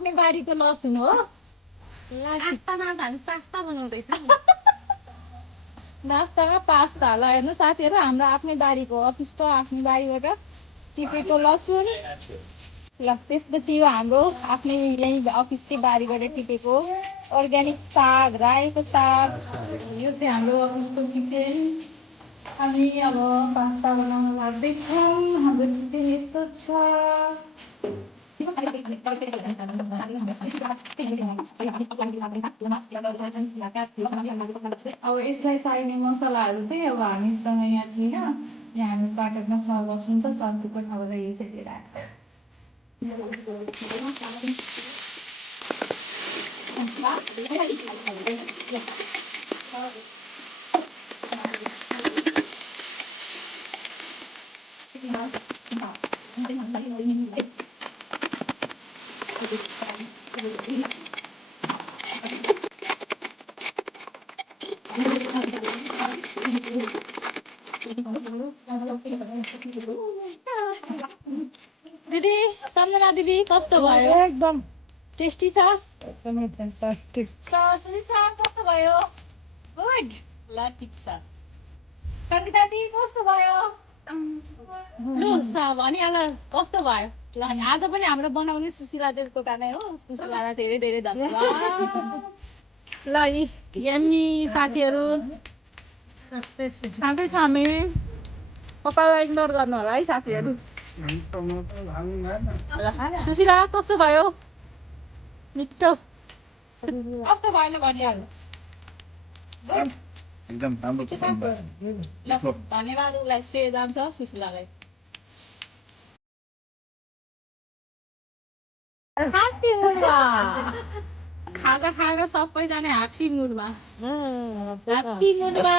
आफ्नै बारीको लसुन हो पास्ता बनाउँदैछ नास्तामा पास्ता ल हेर्नु साथीहरू हाम्रो आफ्नै बारीको अफिसको आफ्नै बारीबाट टिपेको लसुन ल त्यसपछि यो हाम्रो आफ्नै यहीँ अफिसकै बारीबाट टिपेको अर्ग्यानिक साग रायोको साग यो चाहिँ हाम्रो अफिसको किचन हामी अब पास्ता बनाउन लाग्दैछौँ हाम्रो किचन यस्तो छ अब यसलाई चाहिने मसलाहरू चाहिँ अब हामीसँग यहाँ थिएन यहाँ हामी काटेरमा सर्वस हुन्छ सर्कुको ठाउँबाट यो चाहिँ लिएर आएको दिदी सम्झना दिदी कस्तो भयो एकदम टेस्टी छ एकदमै फ्यान्टास्टिक सुनिसा कस्तो भयो गुड ल ठिक छ सङ्गीता दिदी कस्तो भयो लु भनिहाल कस्तो भयो ल आज पनि हाम्रो बनाउने सुशीला देवको गानै हो सुशीलालाई धेरै धेरै धन्यवाद ल यमी साथीहरू सँगै छ हामी कपाललाई इग्नोर गर्नु होला है साथीहरू सुशीला कस्तो भयो मिठो कस्तो भयो भनिहाल्नु एकदम राम्रो छ ल धन्यवाद उसलाई श्रेय जान्छ सुशीलालाई ह्याप्पी मुडमा खाजा खाएर सबैजना ह्याप्पी मुडमा ह्याप्पी मुडमा